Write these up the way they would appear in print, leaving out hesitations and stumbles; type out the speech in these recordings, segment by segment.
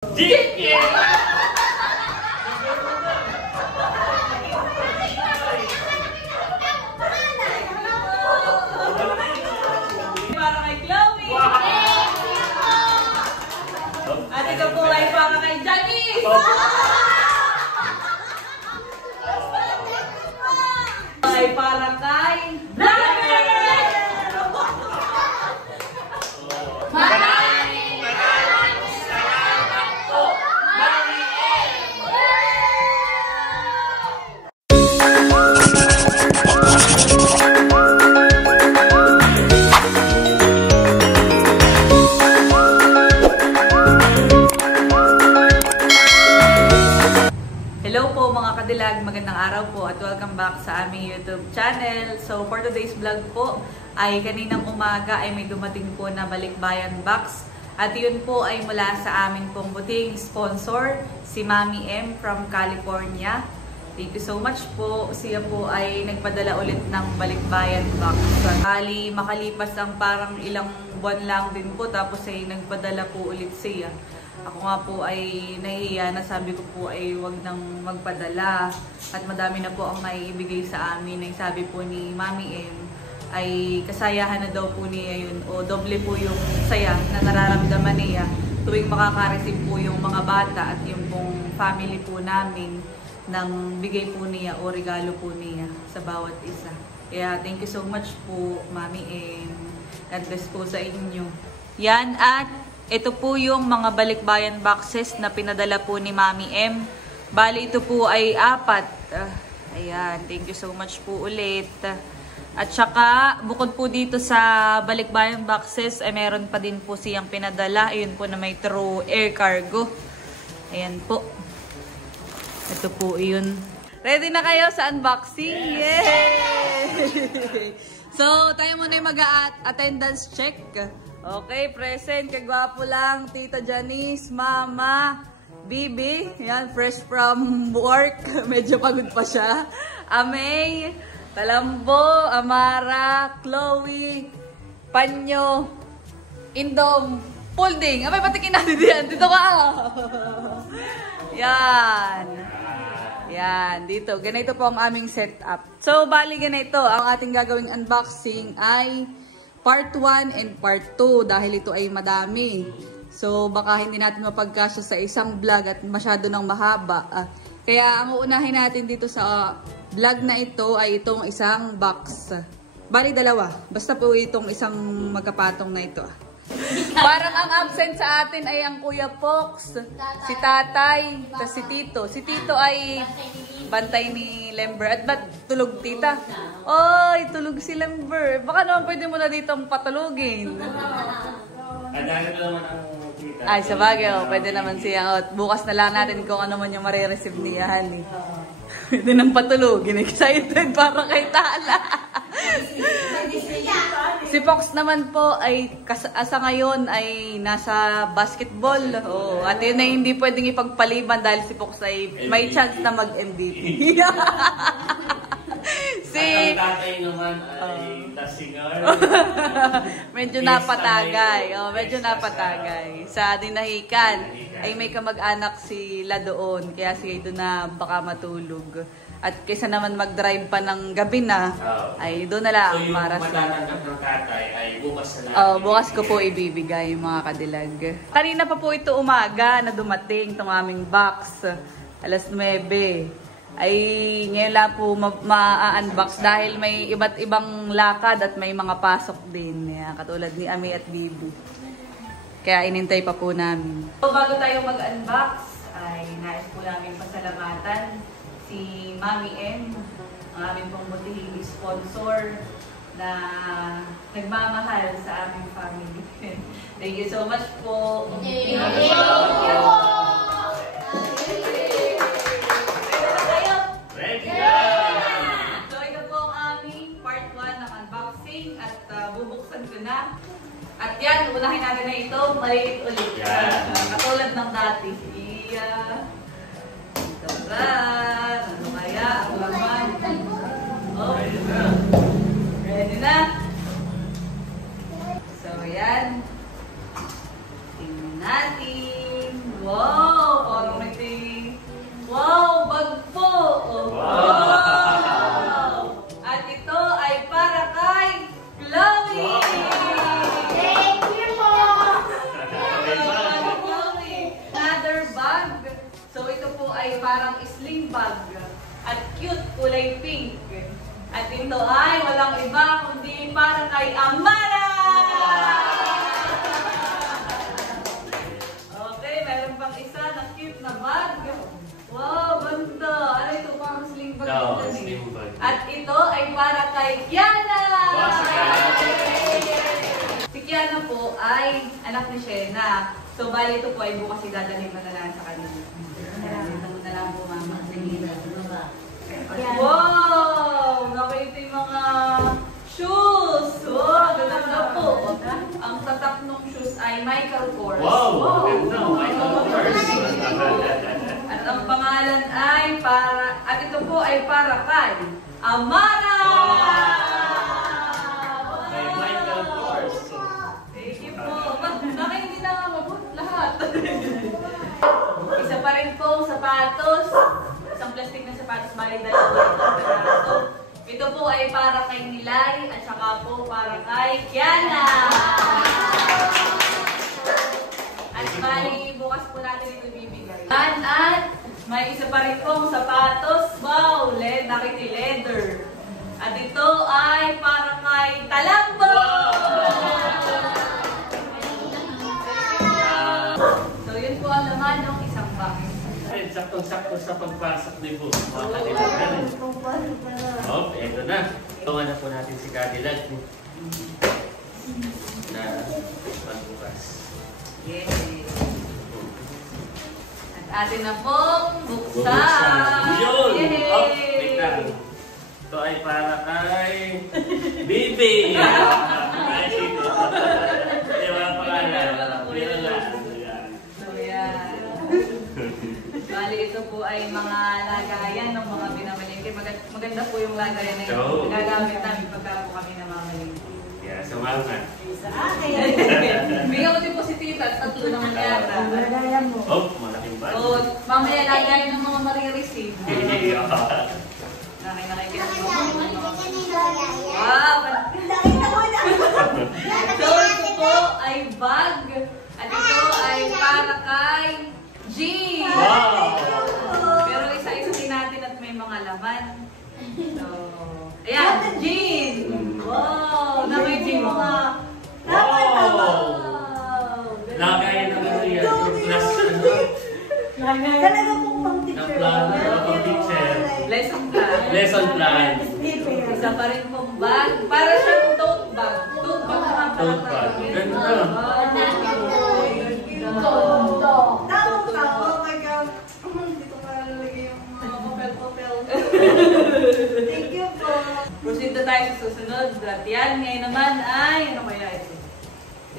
Para kay Chloe. At ito po ay para kay Janice. Ay para kay Vlogger. Hello po mga kadilag, magandang araw po at welcome back sa aming YouTube channel. So for today's vlog po ay kaninang umaga ay may dumating po na balikbayan box. At yun po ay mula sa amin pong buting sponsor, si Mami M from California. Thank you so much po. Siya po ay nagpadala ulit ng balikbayan box. Makalipas ang parang ilang buwan lang din po tapos ay nagpadala po ulit siya. Ako nga po ay nahihiya na sabi ko po ay wag nang magpadala at madami na po ang naibigay sa amin. Ay sabi po ni Mami M ay kasayahan na daw po niya yun o doble po yung saya na nararamdaman niya tuwing makaka-receive po yung mga bata at yung pong family po namin ng bigay po niya o regalo po niya sa bawat isa. Kaya thank you so much po Mami M. God bless po sa inyo. Yan at ito po yung mga balikbayan boxes na pinadala po ni Mami M. Bali ito po ay 4. Ayan, thank you so much po ulit. At saka, bukod po dito sa balikbayan boxes, ay meron pa din po siyang pinadala. Ayun po na may through air cargo. Ayan po. Ito po yun. Ready na kayo sa unboxing? Yes! Yay! So, tayo muna yung mag-attendance check. Okay, present. Kagwapo lang. Tita Janice, Mama, Bibi. Yan, fresh from work. Medyo pagod pa siya. Amay, Talambo, Amara, Chloe, Panyo, Indom, Pulding. Amay, patikin natin diyan. Dito ka. Yan. Yan, dito. Ganito po ang aming setup. So, bali ganito. Ang ating gagawing unboxing ay Part 1 and Part 2 dahil ito ay madami. So baka hindi natin mapagkasya sa isang vlog at masyado nang mahaba. Kaya ang uunahin natin dito sa vlog na ito ay itong isang box. Bali dalawa. Basta po itong isang magkapatong na ito. Parang ang absent sa atin ay ang Kuya Pox, si Tatay, tapos si Tito. Si Tito ay bantay ni Lember. At ba't tulog tita? Oy, tulog si Lember. Baka naman pwede mo na ditong patulugin. Adagad naman ang tita. Ay, sa bagay, pwede naman siya. Bukas na lang natin kung ano man yung marireceive niya, honey. Pwede nang patulugin. Excited para kay Tala. Si Fox naman po ay sa ngayon ay nasa basketball. Oh, at yun ay hindi pwedeng ipagpaliban dahil si Fox ay may chance na mag-MVP. Si ang tatay naman ay singer. Medyo napatagay. Oh, medyo napatagay. Sa Dinahican ay may kamag-anak sila doon. Kaya siya doon na baka matulog. At kaysa naman mag-drive pa ng gabi na, ay doon na lang para sa... So yung matatanggap ng tatay ay bukas na lang? Bukas ko po ibibigay mga kadilag. Kanina pa po ito umaga na dumating itong aming box. Alas 9. Ay ngayon lang po ma-unbox dahil may iba't ibang lakad at may mga pasok din. Katulad ni Ami at Bibi. Kaya inintay pa po namin. So bago tayo mag-unbox, ay nais po namin pasalamatan si Mami M, ang aming pong butihing sponsor na nagmamahal sa aming family. Thank you so much po. Thank you. Ready na kayo? Ready na! So ito po ang aming part 1 ng unboxing at bubuksan ko na. At yan, unahin natin na ito, maliit ulit. Katulad ng dati. Ano kaya ang laman? Oh. Ready na. So, yan. Tingnan natin. Wow! Parang may wow! Bag po! Wow! At ito ay para kay Chloe! Thank you po! Another bag. So ito po ay parang sling bag. At cute, kulay pink. At ito ay walang iba kundi para kay Amara! Okay, meron pang isa na cute na bag. Wow, ganda! Ano ito? Parang sling bag. Oo, din eh. sling bag. At ito ay para kay Kiana! Wow, si Kiana! Si Kiana po ay anak ni Shena. So, bali ito po ay bukas idadalhin mo na lang sa kanila. Dito mo na lang po, mama. Wow! Nakita yung mga shoes! Wow, ganda po. Ang tatak ng shoes ay Michael Kors. Wow! Ganda! Michael Kors! At ang pangalan ay para, at ito po ay para kay Amara! May Michael Kors. Thank you po. Bakit hindi na mabut lahat? Isa pa rin po sapatos. Isang plastic na sapatos, bali dahil ito po ay para kay Nilay at saka po para kay Kiana. At bali, bukas po natin ito bibigay. At may isa pa rin pong sapatos. Wow! Nakiti leather. At ito ay para kay Talambo! So yun po ang laman ng isang box. Ay, saktong-sakto sa pagpasok ni po. Mga kadilagan. Oh, eto na. Tawa na po natin si Cadillac. Na pagbukas. Yes. At atin na pong buksan. Yun! Yay! Oh, wait lang. Ito ay para kay Bibi! Di ba ang pangalan? Bella. So yan. Bali ito po ay mga lagayan ng mga binamalingki. Maganda po yung lagayan na yun. Oo. Gagamit namin pagka po kami namamalingki. Yeah, sumama. Bigyan ko din po si Tita at tatlo naman yata. Oh, malaking bag. So, mamaya lagayan ng mga marireceive. Nakikita mo. Wow! So, ito po ay bag. At ito ay para kay Jean. Wow! Pero isa-isa din natin at may mga laman. So, ayan, Jean! Wow! Na may Jean mga... Wow! Lagayan ng ano yan, yung glass Talaga pong pang na teacher. plano, pang teacher. Lesson plan. Lesson plan. Isa pa rin pong bag. Para siyang tote bag. Tote bag na Tote bag. Ganda. Tawag-tawag. Oh my God. Dito ka lalagay yung mga papel-papel. Thank you po. Proceed na tayo sa susunod. At yan, ngayon naman ay, ano kaya ito?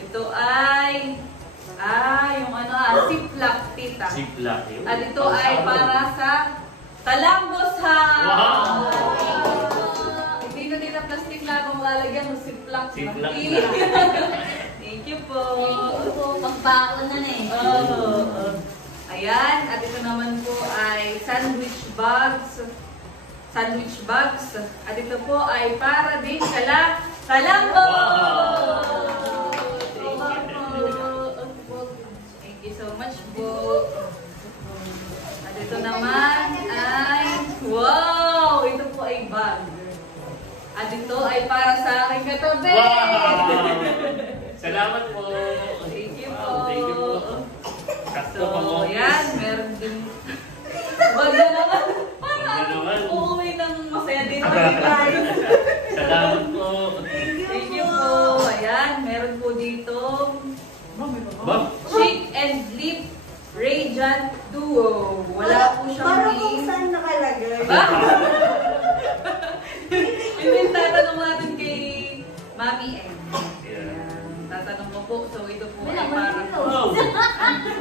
Ito ay, yung ziplock, tita. Ziplock. At ito ay para sa Talambos House! Wow! Hindi na din na plastic na akong lalagyan ng ziplock. Ziplock Mati. na. Thank you po. Pagbaon na eh. Ayan, at ito naman po ay sandwich bags. Sandwich bags. At ito po ay para din kala Talambo! Thank you so much po. At ito naman ay, wow! Ito po ay bag. At ito ay para sa aking katabi. Wow! Salamat po. Thank you po. Thank you po. Sakto pa mo. So, yan, meron din. Wag na naman. Wag na naman. Uuwi ng masaya din. Salamat po. Thank you po. Ayan, meron po dito. Ba? Chic and Lip Radiant Duo. Wala po siyang Parang kung name. saan nakalagay. Hindi, tatanong natin kay Mami M. Yeah. Tatanong ko po. So, ito po ay para Wow!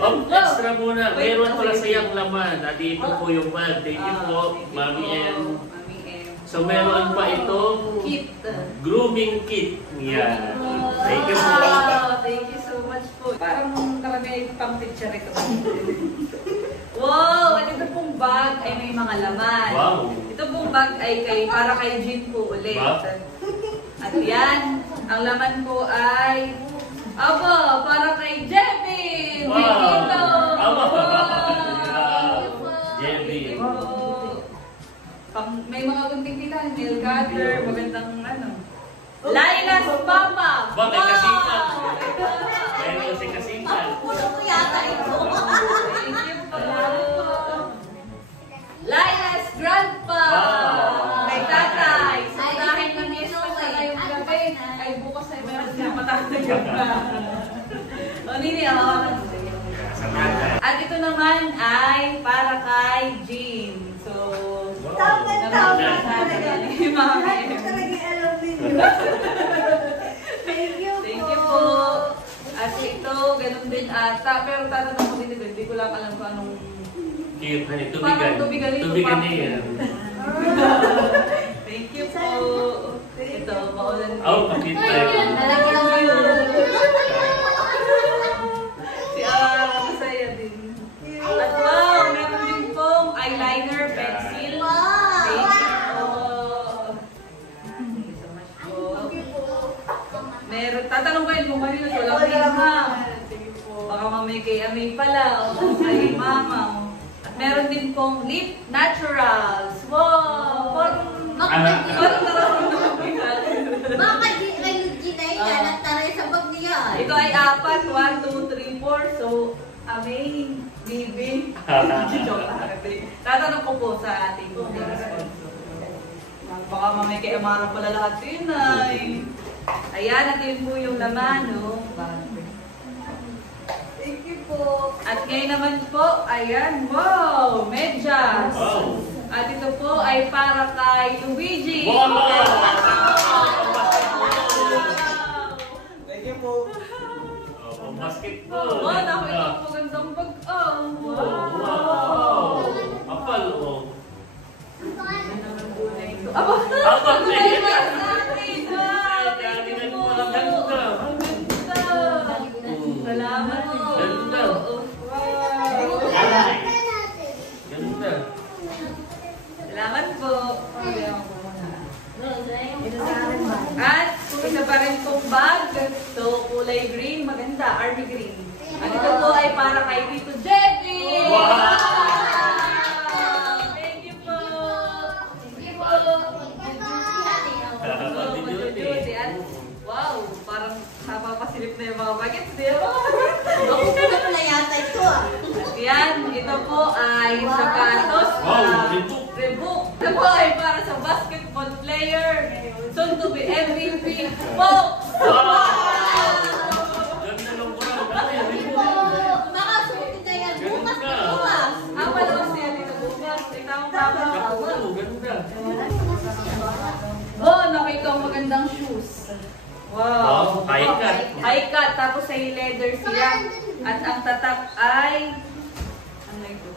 Oh, extra muna. Meron pala siyang laman. At ito po yung bag. Thank you po, Mami M. Mami M. So meron pa itong Kit. grooming kit. Yan. Thank you po. Wow, thank you so much po. Parang karamihan pang picture ito. Wow, at ito pong bag ay may mga laman. Wow. Ito pong bag ay para kay Jean po ulit. Wow. At yan, ang laman po ay para kay Jevin! Wow. May kilo! Aba. Wow. Jevin. May mga gunting nila, nail cutter, magandang Lailas Papa! Ba, may kasingal. Meron kasi kasingal. Puno ko yata ito. Thank you po! Lailas Grandpa! Wow. Kay tatay! So Ay, dahil hindi nag-iis ko pa eh. ngayong gabi, ay bukas ay meron siya matatagyan pa. O Nini, At ito naman ay para kay Jean. So, Tama. Yung mga Talagang alam ninyo. Thank you po. Thank you po. At ito, ganun din ata. Pero tatanong ko din ito, hindi ko lang alam kung anong... Cute. Tubigan. Parang tubigan ito, Tubigan pa. niya. Thank you po. Ito, maulan. Oh, pakit pa yun. Lalaki lang naman. Si Ara, masaya din. At wow, meron din pong eyeliner, pencil. Wow! Thank you po. Thank you so much po. Meron, tatanong ko yun kung kanino ito. Lang ma. Baka mamay kay Amay pala o kay Mama. At meron din pong lip naturals. Wow! Parang nararamdaman ko yan. Baka kay Gina yan at taray sa bag niya. Ito ay 4, 1, 2, 3, 4. So, Amay, Bibi. Tatanong ko po sa ating sponsor. Baka mamay kay Amara pala lahat yun ay. Ayan, at yun po yung laman, no? Thank you po. At ngayon naman po, ayan, wow, medyas. Wow. At ito po ay para kay Luigi. Wow! Thank you po. Oh, basketball. Oh, nakita ko magandang bag. Oh, wow. Wow. Apal, oh. Ano naman po na ito? Aba! Aba, Ano may- ba yung natin? Wow, thank you po. Ang ganda. Ang ganda. Salamat po. Ganda. Wow. Ganda. Salamat po. At isa pa rin pong bag. So, kulay green. Maganda. Army green. At ito po ay para kay Tito Jeffy. Wow! Thank you po. Thank you po. Pag-duty. At wow, parang napapasilip na yung mga bagets. Di ba? Ako puno pala yata ito ah. At yan, ito po ay sapatos. Wow, Reebok. Reebok. Ito po ay para sa basketball player. Soon to be MVP. Wow! Ganda ng brown. Ano yan? Reebok. Baka suotin na yan. Bukas na bukas. Malakas niya dito bukas. Tamang-tama. Ako, ganda. Oh, nakita ko magandang shoes. Wow. Oh, high cut. High cut. Tapos ay leather siya. At ang tatak ay... Ano ito?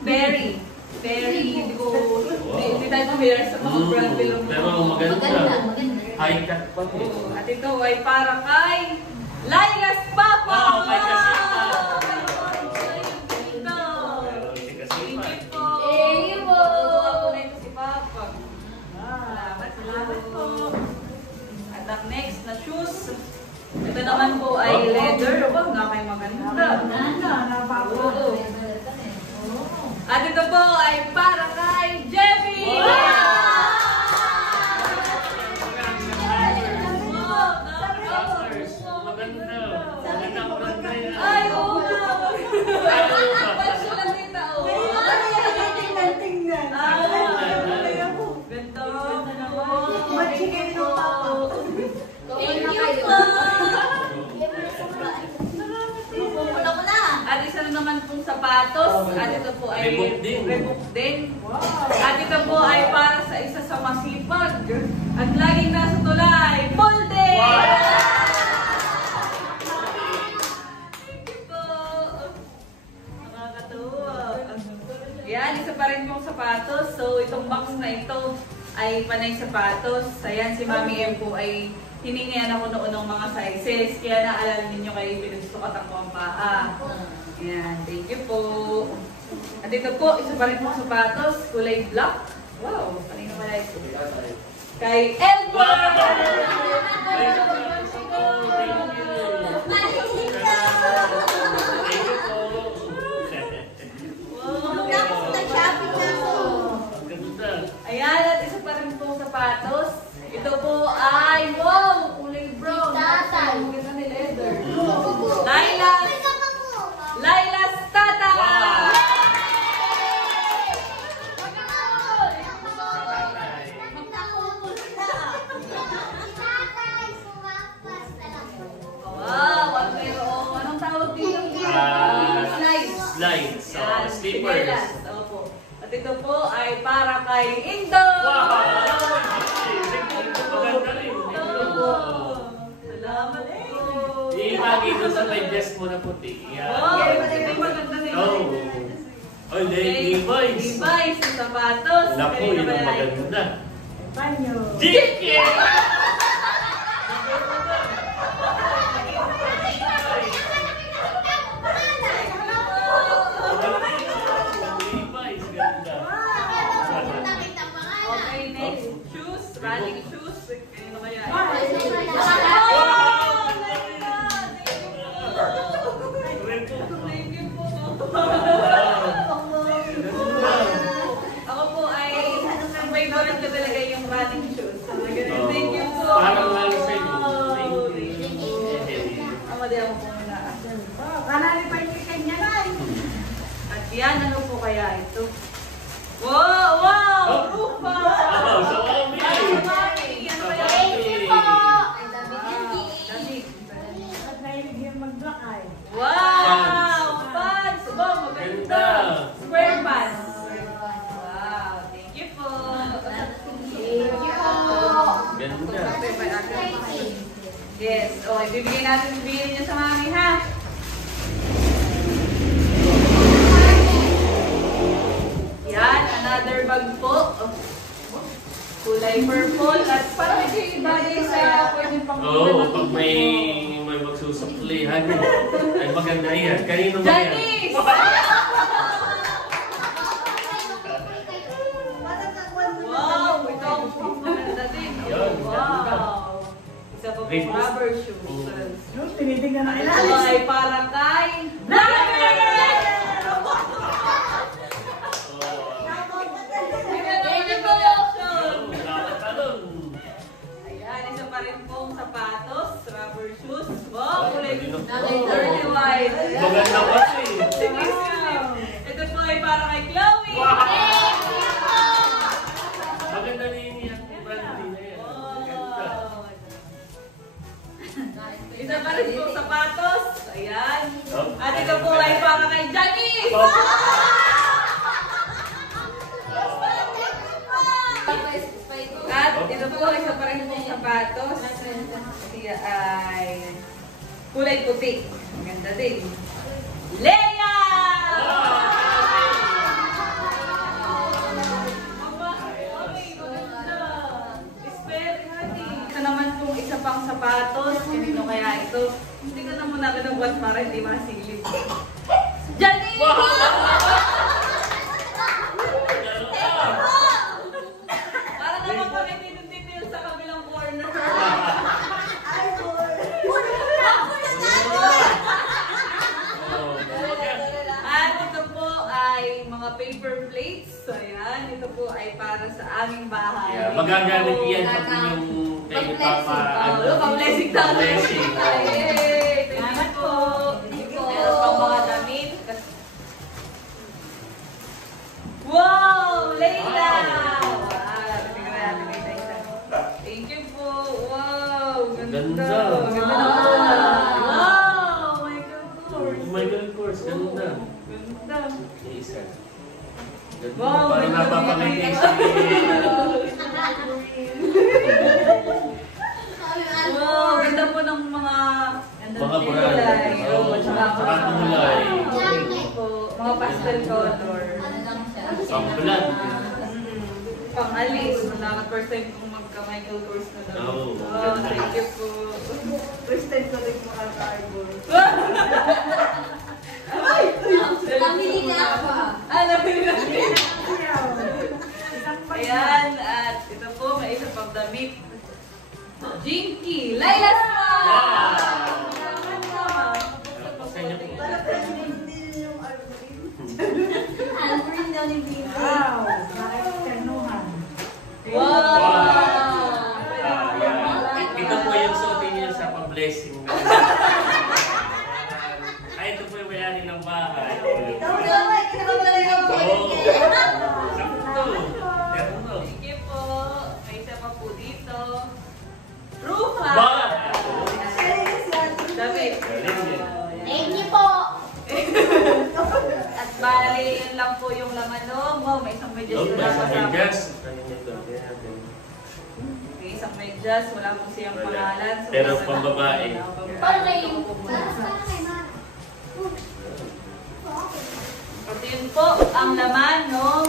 Berry. Berry. Hindi tayo pumira sa mga brand lang. Pero maganda. Maganda. High cut pa rin. At ito ay para kay Lailas Papa! Wow, may kasipa. Ito. Meron si Kasipa. Thank you po. Thank you po. Ako na ito si Papa. Salamat po. At ang next na shoes. Ito naman po ay leather. Wow, nga kayo maganda. Oo. At ito po ay para kay Jeffy! Rockers. Maganda. Maganda ang brand na yan. Ay, oo nga! Ba't siya lang din tao? Tingnan. Ganda. Ganda naman. Machigay ng papa. Thank you po. Wala ko na. At isa na naman pong sapatos. At ito po ay Reebok din. Reebok din. At ito po ay para sa isa sa masipag. At laging nasa tulay. Molde! Thank you po. Nakakatuwa. Ayan, isa pa rin pong sapatos. So, itong box na ito ay panay sapatos. Ayan, si Mami M po ay hiningihan ako noon ng mga sizes. Kaya naalala ninyo kayo pinagsusukat ko ang paa. Ayan, thank you po. At ito po, isa pa rin pong sapatos. Kulay black. Wow, kanina pala ito. Kay Edward! Ayan, at isa pa rin pong sapatos. Ito po ay, wow, kulay brown. Tatay. Ganda ni leather. Laila's Tata! Wow, ang mayroong, anong tawag dito? Slides. Slides. Yan, Slippers. sinelas. Opo. At ito po ay para kay Indo! Maganda rin. Salamat po. Ibagi doon sa may dress mo na puti. Oh, ito maganda nila. Oh, Levi's. Levi's, yung sapatos. Naku, yun ang maganda. Banyo. Jiki! Levi's, ganda. Okay, next. Shoes, running shoes. Kayo na kaya? Thank you po. Ako po ay favorite ko talaga yung running shoes. Thank you po. Parang lalo sa iyo. Thank you. Amadi ako po muna. Kanali pa yung kanya na. At yan, ano po kaya ito? Wow! Wow! Oh. Rufa! Aba, sa Mami! Ay, Mami! Yan ba yan? Thank you po. Ay, Damit. At nahilig yung mag-black eye. Wow! Pants! Wow, maganda! Ganda. Square pants. Wow! Thank you po. Thank you po. Ganda. Yes. O, ibibigay natin yung bili niya sa Mami, ha? Yan, another bag po. Kulay purple at parang ito yung bagay sa pwedeng pang Oo, pag may magsusuklihan, ay maganda yan. Kanino ba yan? Janice! Wow! Ito ang maganda din. Yun, Wow! Isa pa po Great. rubber shoes. Yung tinitingnan na Ito ilalim. ay para kay Vlogger! Ayan, isa pa rin pong sapatos, rubber shoes. Wow, kulay dirty white. Maganda kasi. Ito po ay para kay Chloe. Maganda rin yan. Brand na yan. Maganda. Isa pa rin pong sapatos. Ayan. At ito po ay para kay Janice. At ito po, isa pa rin pong sapatos. Siya ay kulay puti. Maganda din. Leia! Ito naman pong isa pang sapatos. Kanino kaya ito? Hindi ko na muna nagbuhat para hindi masilip. Janice! Para naman po nagtitil sa kabilang corner. At ito po ay mga paper plates. So, ayan. Ito po ay para sa aming bahay. Yeah, magagamit yan pag yung kayo papa. Pang-blessing tayo. Pang-blessing. Yay! Thank you po. Meron pang mga damit. Wow! Layla! Wow! Tingnan natin kay Layla. Thank you po. Wow! Ganda. Ganda. Ganda naman. Wow! Michael Kors. Michael Kors, ganda. Ganda. Isa. Ganda. Wow, Parang ganda napapangiti ni si... Wow! Ganda po ng mga brand. kulay. Oo, Tsaka tsaka kulay. Thank you po. Mga pastel color. Ano lang siya? Pang-vlog. Pang-alis. Salamat first time kong magka-Michael Kors na lang. Oo. Thank you po. First time ko rin makaka-arbor. Family na ako. Nabili na. Ayan, at ito po, may isa pang damit. Jinky, Laila Smile! Sa inyo po. Para president din yung arborin. Alam ko rin daw ni Bibi. Wow! Nakakanuhan. Wow! Ito po yung suotin niyo sa pang-blessing. Ay, ito po yung mayari ng bahay. Oo. Sakto. Sakto. Thank you po. May isa pa po dito. Rufa! Ba! David. Thank you po. At bali, yun lang po yung laman no. Wow, may isang medyas Love, wala nasa pa sa medyas. May isang medyas, wala po siyang Wala. pangalan. So, Pero basta pambabae. Para kay... Ito po muna. Para kay Ma. At yun po, ang laman, no?